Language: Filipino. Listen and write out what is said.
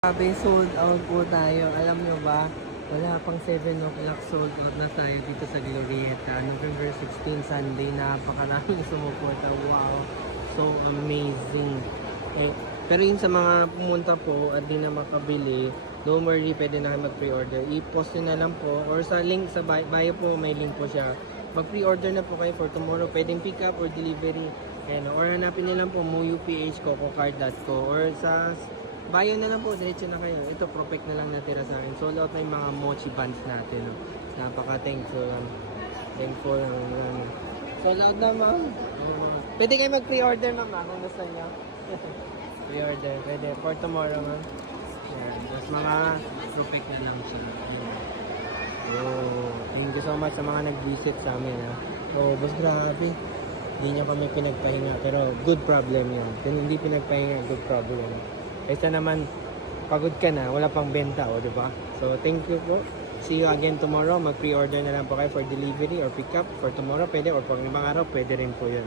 Sabi, sold out po tayo. Alam nyo ba, wala pang 7 o'clock, sold out na tayo dito sa Glorieta. November 16, Sunday, napakaraming sumuporta. Wow, so amazing. Pero yun sa mga pumunta po at di na makabili, don't worry, pwede na kayo mag-pre-order. I-post nyo na lang po, or sa link, sa bio po, may link po siya. Mag-pre-order na po kayo for tomorrow. Pwedeng pick up or delivery. Ayan, or hanapin nyo lang po, MoUPH, CocoCard.co, or sa bio na lang po, diretso na kayo. Ito, perfect na lang natira sa akin. Sold out na yung mga mochi buns natin. No? Napaka-thankful. Thankful. Sold out na, ma'am. Pwede kayo mag-pre-order, ma'am, kung gusto nyo. Pre-order. Pwede. For tomorrow, ma'am. Yan. Tapos mga perfect na lang siya. Oh, thank you so much sa mga nag-visit sa amin. Ha? Oh, boss, grabe. Hindi niya kami pinagpahinga. Pero good problem yun. Kung hindi pinagpahinga, good problem. Kaysa naman, pagod ka na, wala pang benta, o, diba? So, thank you po. See you again tomorrow. Mag-pre-order na lang po kayo for delivery or pick up for tomorrow, pwede. Or pang ibang araw, pwede rin po yun.